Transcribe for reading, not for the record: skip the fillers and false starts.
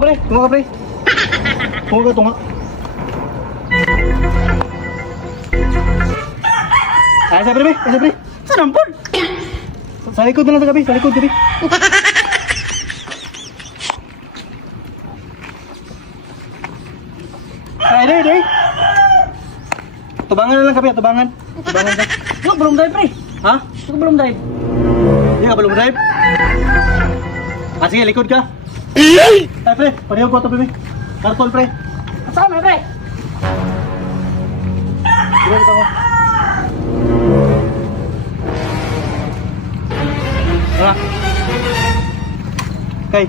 pre. Tunga ka, pre. Tunga ka, tunga. Ay, sa pre. Ay, sa pre. Saan ang ball? Sa likod na lang sa gabi. Sa likod, gabi. Ay, day. Tubangan na lang, gabi. Tubangan. Tubangan ka. Ito belum drive pre. Ha? Ito belum drive. Hindi ka belum drive? Ah, sige, likod ka. Ay, pre. Parehog ko ito, pre. Karton, pre. Saan pre? Sige, ito ko. Tara. Okay.